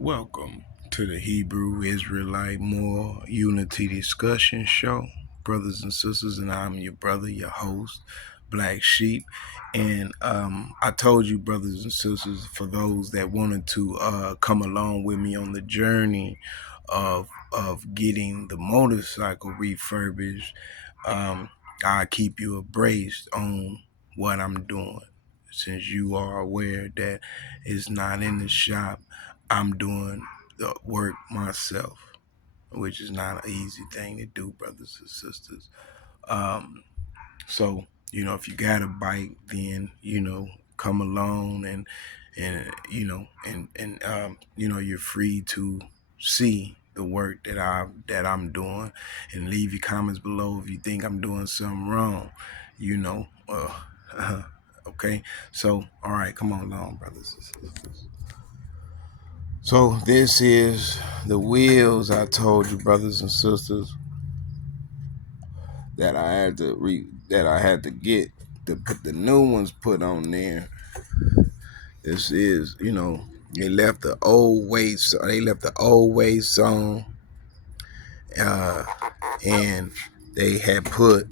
Welcome to the Hebrew Israelite Moral Unity Discussion Show, brothers and sisters, and I'm your brother, your host, Black Sheep. And I told you, brothers and sisters, for those that wanted to come along with me on the journey of getting the motorcycle refurbished, I'll keep you abreast on what I'm doing. Since you are aware that it's not in the shop, I'm doing the work myself, which is not an easy thing to do, brothers and sisters. Um, so, if you got a bike, then, come along and you're free to see the work that I'm doing, and leave your comments below if you think I'm doing something wrong, okay. So, all right, come on along, brothers and sisters. So this is the wheels I told you, brothers and sisters, that I had to get to put the new ones put on there. This is, they left the old weights. They left the old weights on, and they had put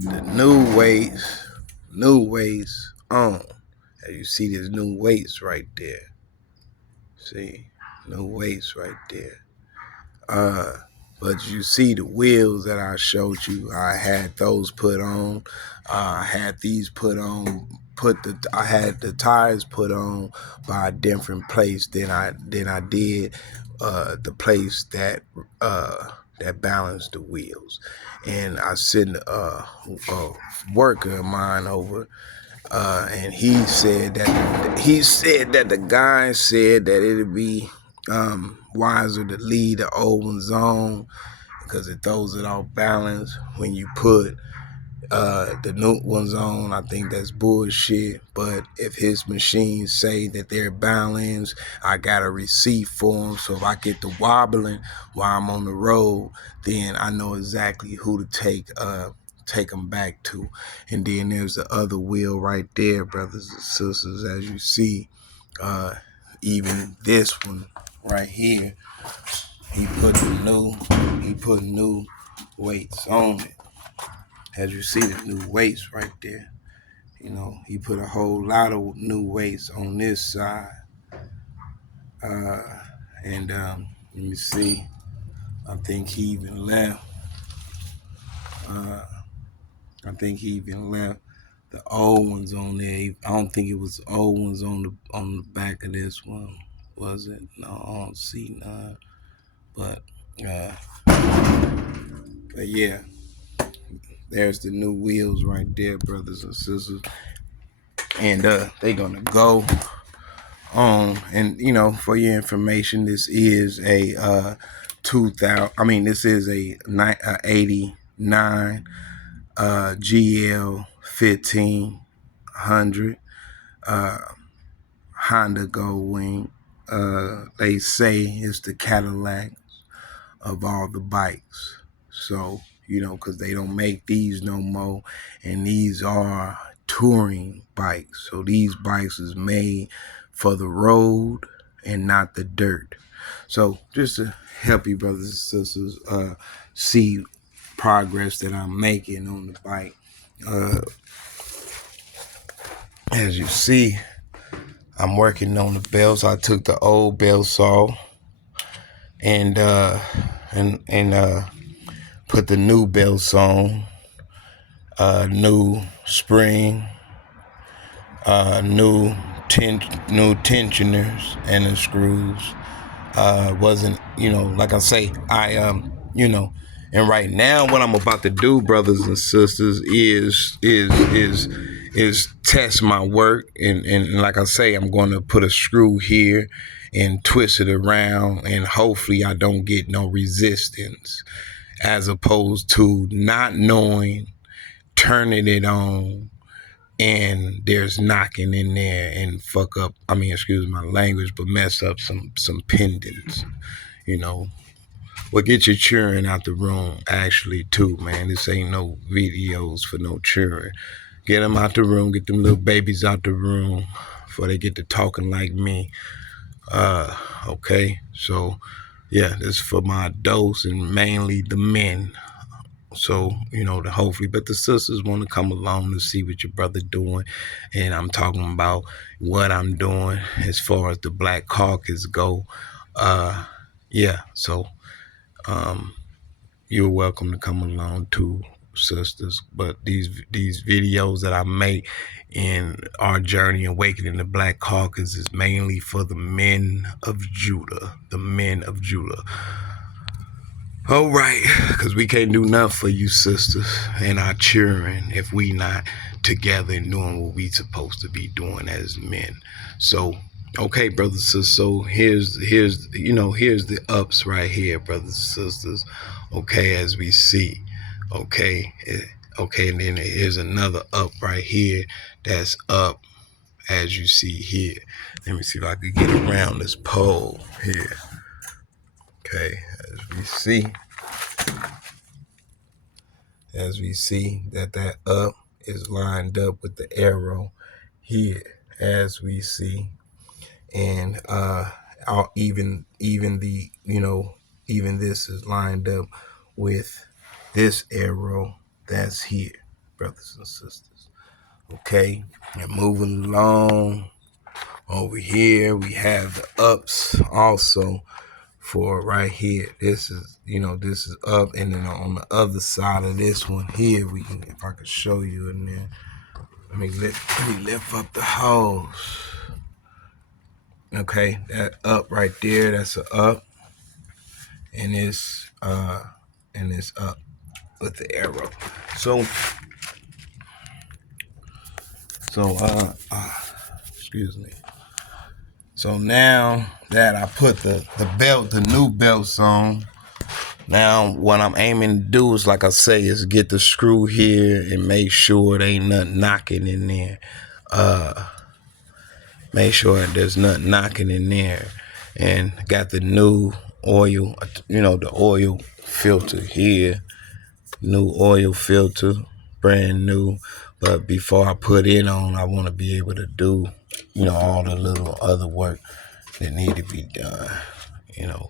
the new weights on. As you see, there's new weights right there. See, new weights right there. But you see the wheels that I showed you, I had those put on. I had these put on. I had the tires put on by a different place than I did the place that balanced the wheels. And I sent a worker of mine over, and he said that the guy said that it'd be wiser to leave the old ones on because it throws it off balance when you put the new ones on. I think that's bullshit. But if his machines say that they're balanced, I got a receipt for them. So if I get to wobbling while I'm on the road, then I know exactly who to take them back to. And then there's the other wheel right there, brothers and sisters, as you see. Even this one right here, he put new weights on it. As you see, the new weights right there. He put a whole lot of new weights on this side. And let me see. I think he even left. The old ones on there. I don't think it was the old ones on the back of this one, was it? No, I don't see none. But yeah, there's the new wheels right there, brothers and sisters. And they're gonna go on. And for your information, this is a 2000. I mean, this is a 89 GL1500 Honda GOLDWING. They say it's the Cadillac of all the bikes. So, because they don't make these no more, and these are touring bikes. So these bikes is made for the road and not the dirt. So just to help you, brothers and sisters, see progress that I'm making on the bike. As you see, I'm working on the belts. I took the old belt saw and put the new belts on, new spring, new tensioners and the screws. Wasn't, like I say, and right now what I'm about to do, brothers and sisters, is test my work, and like I say, I'm going to put a screw here and twist it around, and hopefully I don't get no resistance, as opposed to not knowing, turning it on, and there's knocking in there and fuck up, excuse my language, but mess up some pendants, Well, get your children out the room, actually, too, man. This ain't no videos for no children. Get them out the room, get them little babies out the room before they get to talking like me. Okay, so yeah, this is for my adults and mainly the men. So, hopefully, but the sisters want to come along to see what your brother doing. And I'm talking about what I'm doing as far as the Black Caucus go. Uh, yeah, so um, you're welcome to come along too, sisters. But these videos that I make in our journey awakening the Black Caucus is mainly for the men of Judah, the men of Judah. All right, because we can't do nothing for you sisters and our children if we not together and doing what we supposed to be doing as men. So, okay, brothers and sisters. So here's the ups right here, brothers and sisters. Okay, as we see. Okay, okay, and then here's another up right here. That's up as you see here. Let me see if I could get around this pole here. Okay, as we see. As we see that up is lined up with the arrow here, as we see. And even the even this is lined up with this arrow that's here, brothers and sisters. Okay, and moving along over here, we have the ups also for right here. This is up, and then on the other side of this one here, we can, if I could show you in there. Let me lift up the hose. Okay, that up right there, that's a up, and it's up with the arrow. So excuse me. So now that I put the new belts on, now what I'm aiming to do is, like I say, is get the screw here and make sure there ain't nothing knocking in there. Make sure there's nothing knocking in there. And got the new oil, the oil filter here. New oil filter, brand new. But before I put it on, I want to be able to do, all the little other work that need to be done. Yeah.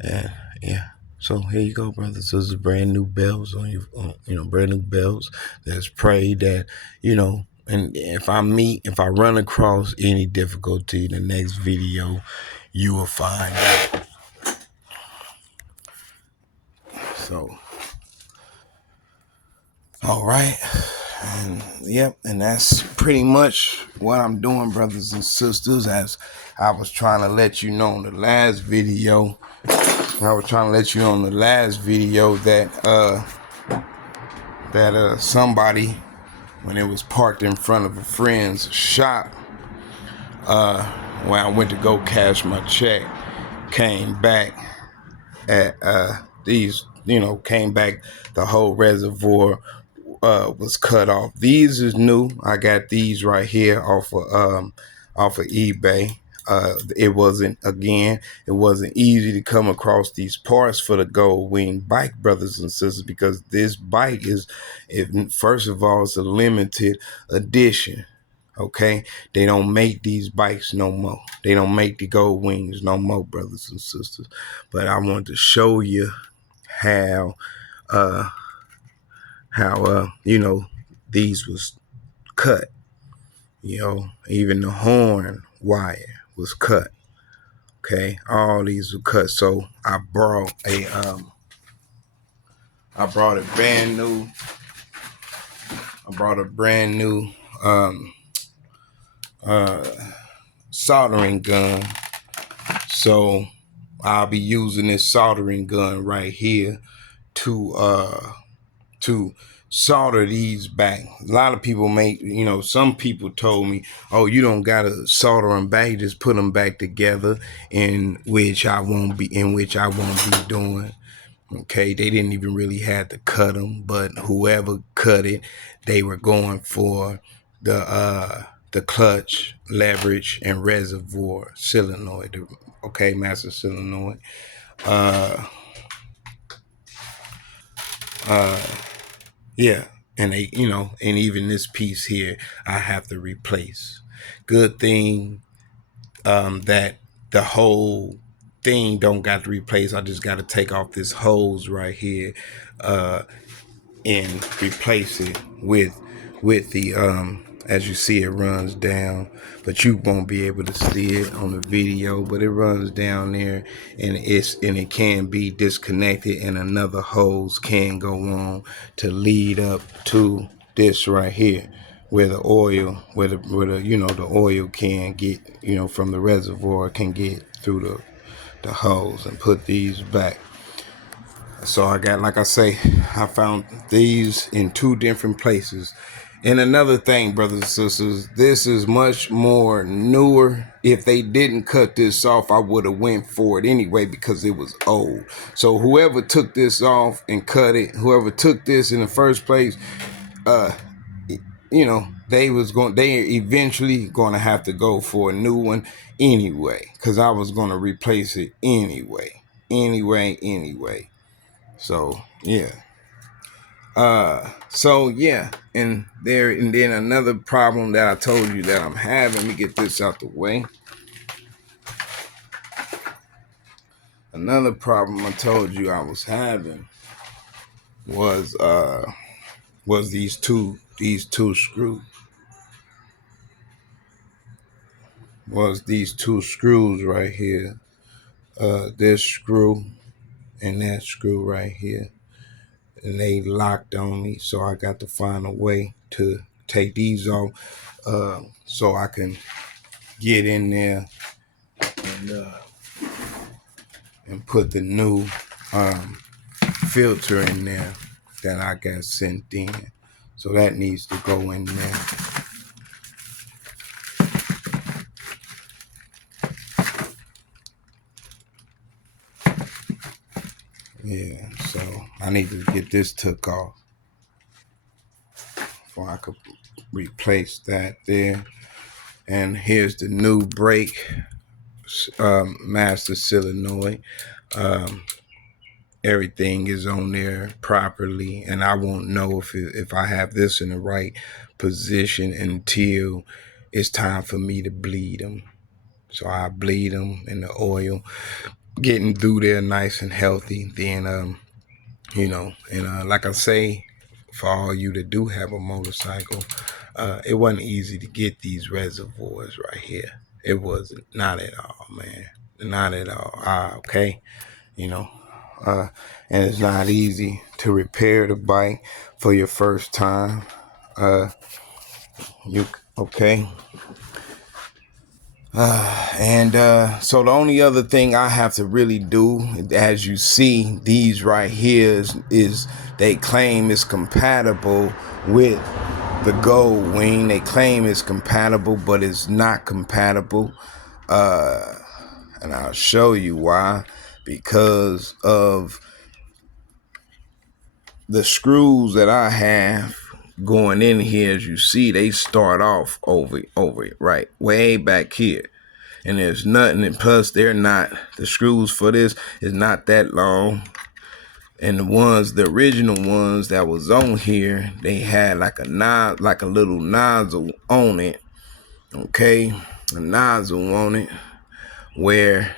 And yeah. So here you go, brothers. This is brand new bells on you, brand new bells. Let's pray that, and if I run across any difficulty in the next video, you will find out. So, all right. And yep, and that's pretty much what I'm doing, brothers and sisters. As I was trying to let you know in the last video, that somebody, when it was parked in front of a friend's shop, when I went to go cash my check, came back at came back, the whole reservoir was cut off. These is new. I got these right here off of eBay. It wasn't easy to come across these parts for the Gold Wing bike, brothers and sisters, because this bike first of all, it's a limited edition. Okay, they don't make these bikes no more. They don't make the Gold Wings no more, brothers and sisters. But I wanted to show you how these was cut. Even the horn wire was cut. Okay, all these were cut. So I brought a brand new. Soldering gun. So I'll be using this soldering gun right here to solder these back. A lot of people some people told me, oh, you don't gotta solder them back, just put them back together, in which I won't be doing. Okay, they didn't even really have to cut them, but whoever cut it, they were going for the clutch, leverage, and reservoir solenoid. Okay, master solenoid. Yeah, and and even this piece here, I have to replace. Good thing that the whole thing don't got to replace. I just got to take off this hose right here and replace it with the as you see, it runs down, but you won't be able to see it on the video, but it runs down there, and it can be disconnected, and another hose can go on to lead up to this right here, where the oil, where the the oil can get, from the reservoir, can get through the hose and put these back. So I got, like I say, I found these in 2 different places. And another thing, brothers and sisters, this is much more newer. If they didn't cut this off, I would have went for it anyway because it was old. So whoever took this off and cut it, whoever took this in the first place, they eventually going to have to go for a new one anyway, because I was going to replace it anyway. So yeah. And then another problem that I told you that I'm having, let me get this out the way. Another problem I told you I was having was these two screws. Was these 2 screws right here. This screw and that screw right here. And they locked on me, so I got to find a way to take these off, so I can get in there and put the new filter in there that I got sent in. So that needs to go in there. Yeah, so I need to get this took off before I could replace that there. And here's the new brake, master solenoid. Everything is on there properly, and I won't know if I have this in the right position until it's time for me to bleed them. So I bleed them in the oil, getting through there nice and healthy. Then like I say, for all you that do have a motorcycle, it wasn't easy to get these reservoirs right here. It wasn't, not at all, man, not at all. Okay. And it's not easy to repair the bike for your first time. Okay. So the only other thing I have to really do, as you see, these right here is they claim it's compatible with the Goldwing. They claim it's compatible, but it's not compatible. And I'll show you why. Because of the screws that I have going in here, as you see, they start off over it, right, way back here. And there's nothing, and plus the screws for this is not that long. And the original ones that was on here, they had like a little nozzle on it. Okay, a nozzle on it where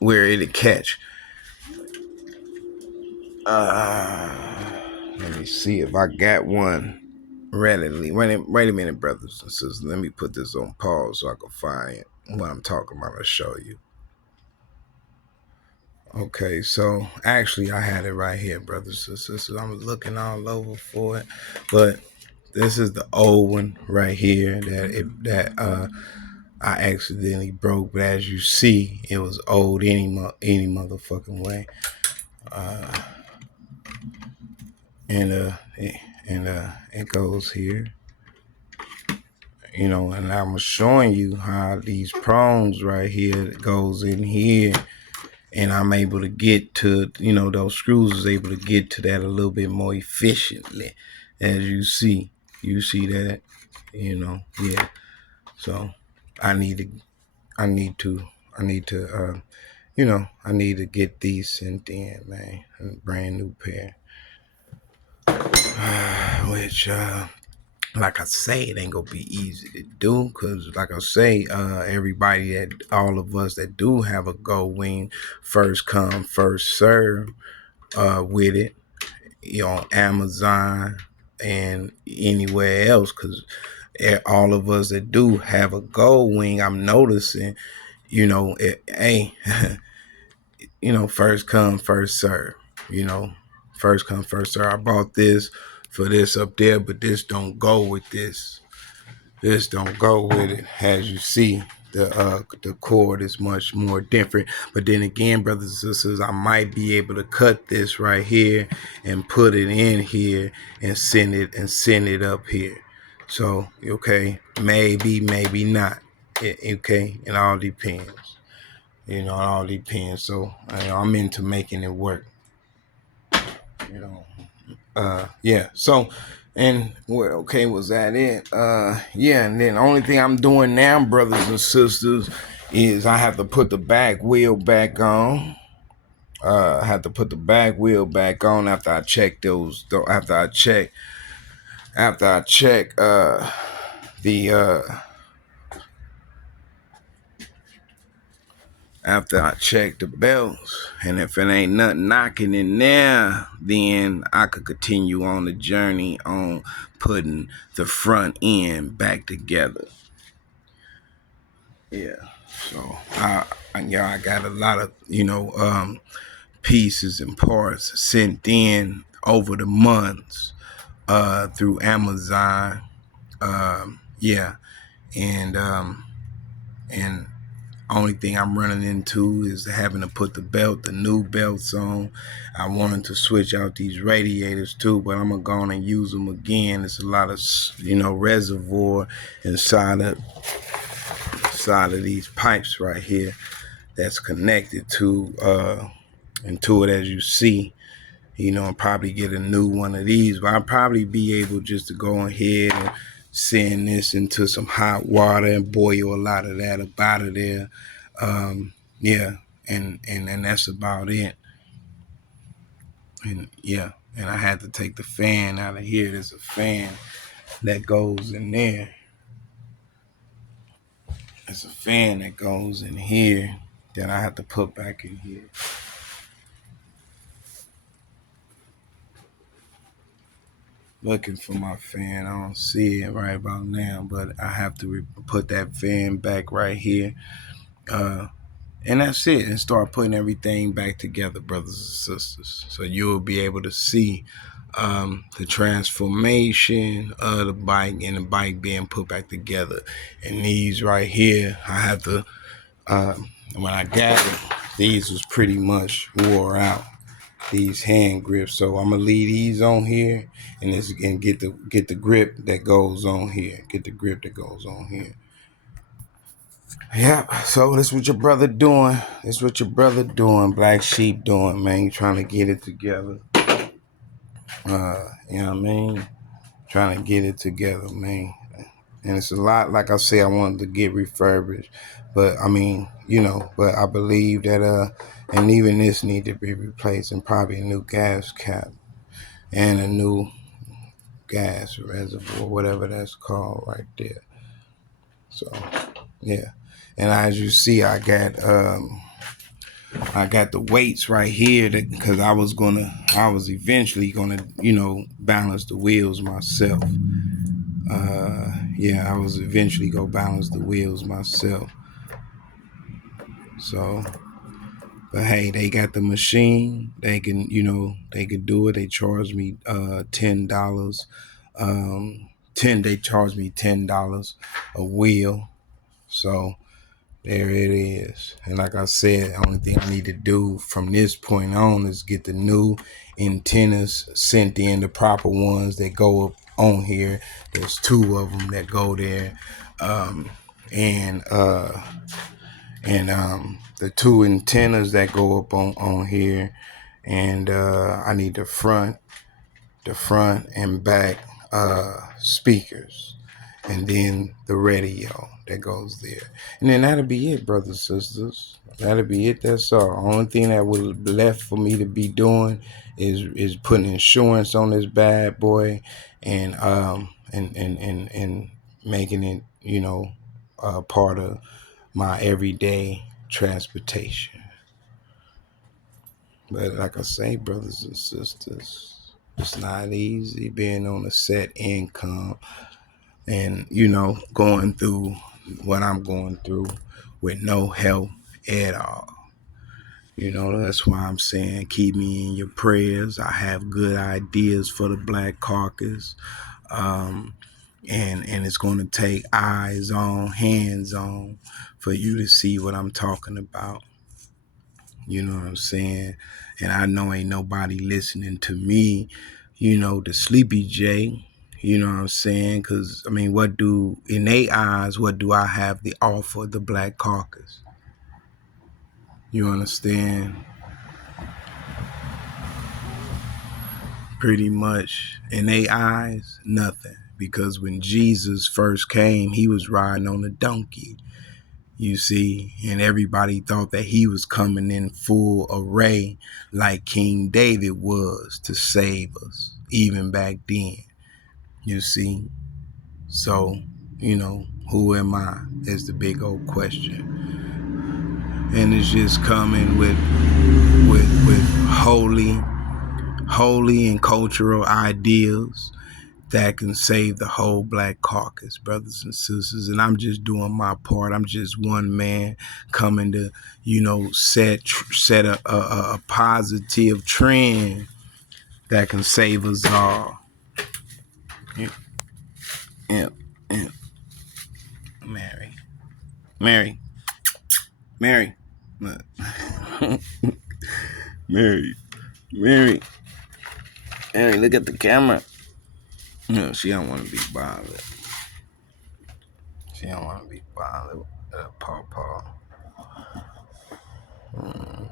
where it'll catch. Let me see if I got one readily. Wait a minute, brothers and sisters. Let me put this on pause so I can find what I'm talking about. I'll show you. Okay, so actually I had it right here, brothers and sisters. I was looking all over for it, but this is the old one right here that I accidentally broke. But as you see, it was old any motherfucking way. It goes here, and I'm showing you how these prongs right here goes in here, and I'm able to get to, those screws is able to get to that a little bit more efficiently, as you see that, yeah. So I need to get these sent in, man, a brand new pair. Which like I say, it ain't gonna be easy to do, because like I say, everybody, that all of us that do have a gold wing, first come first serve with it, on Amazon and anywhere else, because all of us that do have a gold wing, I'm noticing, hey, first come first serve, first come first serve. I bought this for this up there, but this don't go with this. This don't go with it. As you see, the cord is much more different. But then again, brothers and sisters, I might be able to cut this right here and put it in here and send it up here. So okay, maybe not. Okay, it all depends. It all depends. So I'm into making it work. You know. Yeah. So, and well, okay, was that it? Yeah. And then the only thing I'm doing now, brothers and sisters, is I have to put the back wheel back on. I have to put the back wheel back on after I check those. After I check the after I check the belts, and if it ain't nothing knocking in there, then I could continue on the journey on putting the front end back together. Yeah. So I got a lot of pieces and parts sent in over the months through Amazon. Yeah, and only thing I'm running into is having to put the new belts on. I wanted to switch out these radiators too, but I'm gonna go on and use them again. There's a lot of reservoir inside of these pipes right here that's connected into it, as you see. And probably get a new one of these, but I'll probably be able just to go ahead and send this into some hot water and boil a lot of that up out of there. Yeah, and that's about it. And yeah, and I had to take the fan out of here. There's a fan that goes in there. There's a fan that goes in here that I have to put back in here. Looking for my fan. I don't see it right about now, but I have to put that fan back right here. And that's it. And start putting everything back together, brothers and sisters. So you'll be able to see the transformation of the bike and the bike being put back together. And these right here, I have to, when I got it, these was pretty much wore out, these hand grips. So I'm gonna leave these on here and get the grip that goes on here. Get the grip that goes on here. Yeah, so this what your brother doing. This what your brother doing, Black Sheep doing, man. Trying to get it together. You know what I mean? Trying to get it together, man. And it's a lot, like I say, I wanted to get refurbished. But I mean, but I believe that and even this need to be replaced, and probably a new gas cap and a new gas reservoir, whatever that's called right there. So yeah. And as you see, I got the weights right here because I was eventually gonna, balance the wheels myself. Yeah, I was eventually gonna balance the wheels myself. So, but hey, they got the machine. They can, they can do it. They charge me $10. They charge me $10 a wheel. So there it is. And like I said, the only thing I need to do from this point on is get the new antennas sent in, the proper ones that go up on here. There's 2 of them that go there. And the 2 antennas that go up on here. And I need the front and back speakers, and then the radio that goes there. And then that'll be it, brothers and sisters. That'll be it. That's all. Only thing that was left for me to be doing is putting insurance on this bad boy, and and making it, a part of my everyday transportation. But like I say, brothers and sisters, it's not easy being on a set income and, going through what I'm going through with no help at all. That's why I'm saying keep me in your prayers. I have good ideas for the Black Caucus. Um, and it's going to take eyes on, hands on for you to see what I'm talking about. You know what I'm saying? And I know ain't nobody listening to me, the Sleepy J. You know what I'm saying? Because, in their eyes, what do I have to offer the Black Caucus? You understand? Pretty much in their eyes, nothing. Because when Jesus first came, he was riding on a donkey. You see, and everybody thought that he was coming in full array like King David was to save us, even back then. You see, so, who am I is the big old question. And it's just coming with holy and cultural ideals that can save the whole Black Caucus, brothers and sisters. And I'm just doing my part. I'm just one man coming to, set a positive trend that can save us all. Yeah, yeah, yeah. Mary. Look. Mary, look at the camera. No, she don't want to be bothered. She don't want to be bothered. Paw.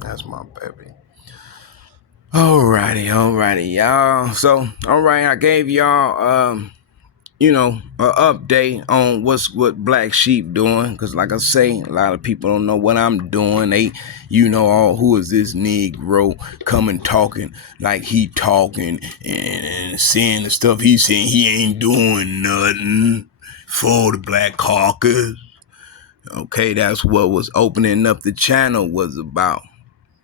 That's my baby. Alrighty, y'all. So, alright, I gave y'all, an update on what Black Sheep doing. Because, like I say, a lot of people don't know what I'm doing. They, who is this Negro coming talking like he talking and saying the stuff he's saying. He ain't doing nothing for the Black Caucus. Okay, that's what was opening up the channel was about.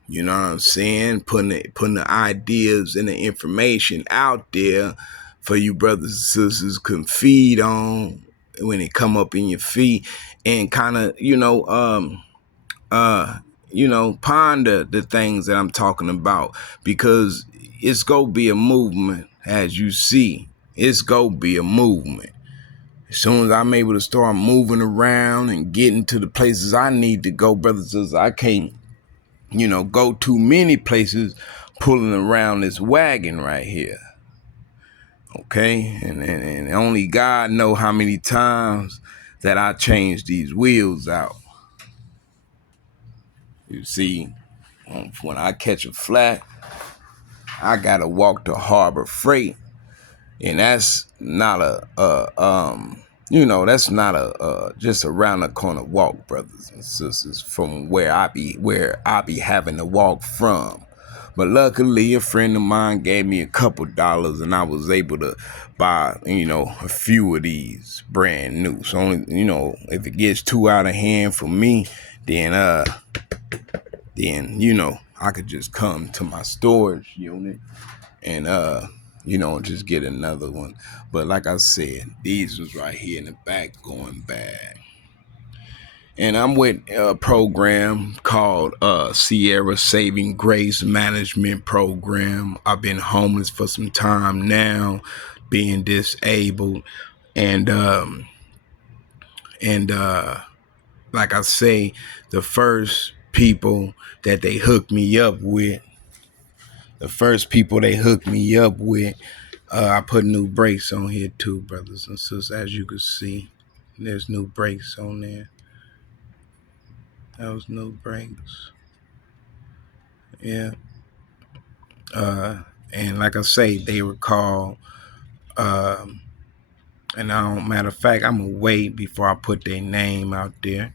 You know what I'm saying? Putting the ideas and the information out there for you brothers and sisters can feed on when it come up in your feet and kind of, ponder the things that I'm talking about, because it's gonna be a movement, as you see. It's gonna be a movement. As soon as I'm able to start moving around and getting to the places I need to go, brothers and sisters, I can't go too many places pulling around this wagon right here. Okay? And only God know how many times that I changed these wheels out. You see, when I catch a flat, I gotta walk to Harbor Freight. And that's not that's not a just around the corner walk, brothers and sisters, from where I be having to walk from. But luckily, a friend of mine gave me a couple dollars, and I was able to buy, a few of these brand new. So only, if it gets too out of hand for me, then I could just come to my storage unit and just get another one. But like I said, these was right here in the back going bad. And I'm with a program called Sierra Saving Grace Management Program. I've been homeless for some time now, being disabled. And like I say, the first people that they hooked me up with, I put new brakes on here too, brothers and sisters. As you can see, there's new brakes on there. Those new brakes. Yeah. And like I say, they were called, and matter of fact, I'm gonna wait before I put their name out there.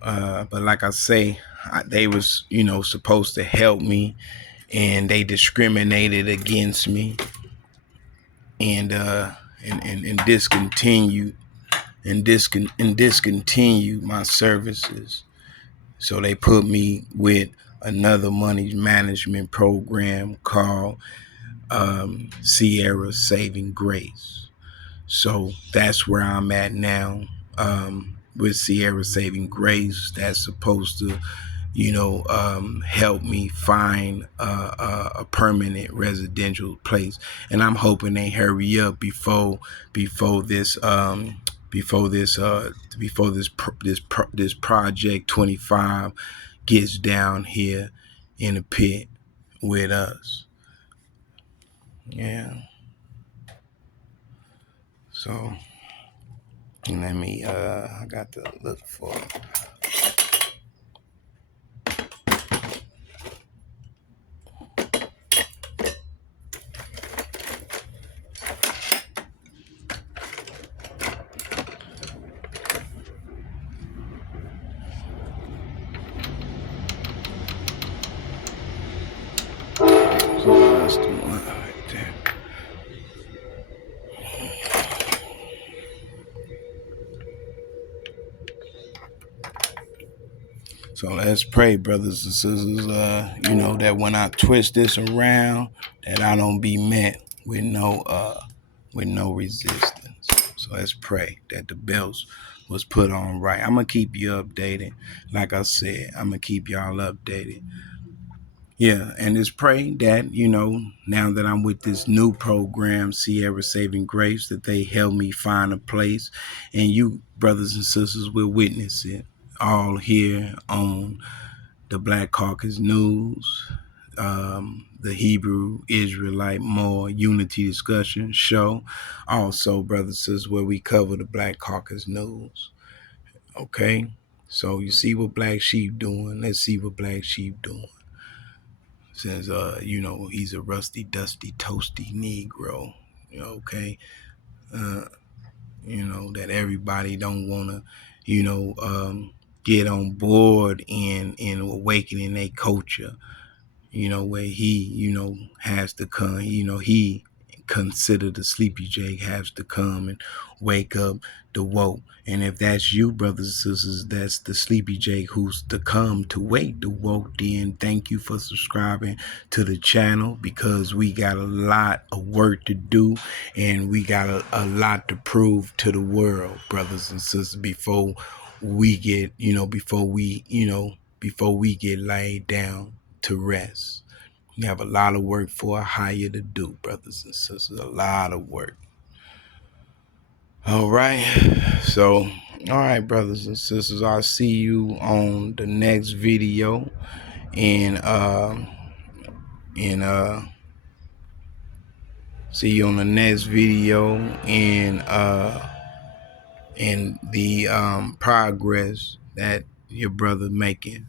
But like I say, they was, supposed to help me, and they discriminated against me. And and discontinue and discontinue my services. So they put me with another money management program called Sierra Saving Grace. So that's where I'm at now, with Sierra Saving Grace. That's supposed to, help me find a permanent residential place. And I'm hoping they hurry up before this before this before this project 25 gets down here in the pit with us. Yeah. So let me I got to look for it. So that's the one right there. So let's pray, brothers and sisters, that when I twist this around, that I don't be met with no resistance. So let's pray that the belts was put on right. I'm gonna keep you updated. Like I said, I'm gonna keep y'all updated. Yeah, and just pray that, now that I'm with this new program, Sierra Saving Grace, that they help me find a place, and you, brothers and sisters, will witness it all here on the Black Caucus News, the Hebrew Israelite More Unity Discussion Show. Also, brothers and sisters, where we cover the Black Caucus News. Okay? So you see what Black Sheep doing. Let's see what Black Sheep doing. Since he's a rusty, dusty, toasty Negro. Okay? That everybody don't wanna, get on board in awakening their culture. Where he, has to come, he considered the sleepy Jake has to come and wake up the woke. And if that's you, brothers and sisters, that's the sleepy Jake who's to come to wake the woke, then thank you for subscribing to the channel, because we got a lot of work to do, and we got a lot to prove to the world, brothers and sisters, before we get, before we get laid down to rest. We have a lot of work for a hire to do, brothers and sisters. A lot of work. All right. So, all right, brothers and sisters. I'll see you on the next video. And see you on the next video, and the progress that your brother making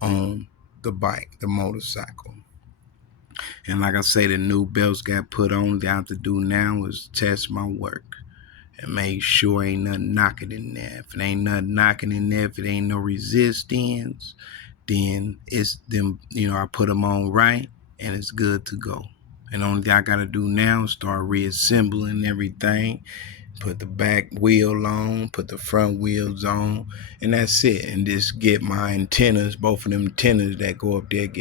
on the bike, the motorcycle. And like I say, the new belts got put on. What I have to do now is test my work and make sure ain't nothing knocking in there. If it ain't nothing knocking in there, if it ain't no resistance, then it's them, I put them on right, and it's good to go. And the only thing I gotta do now is start reassembling everything, put the back wheel on, put the front wheels on, and that's it. And just get my antennas, both of them antennas that go up there, get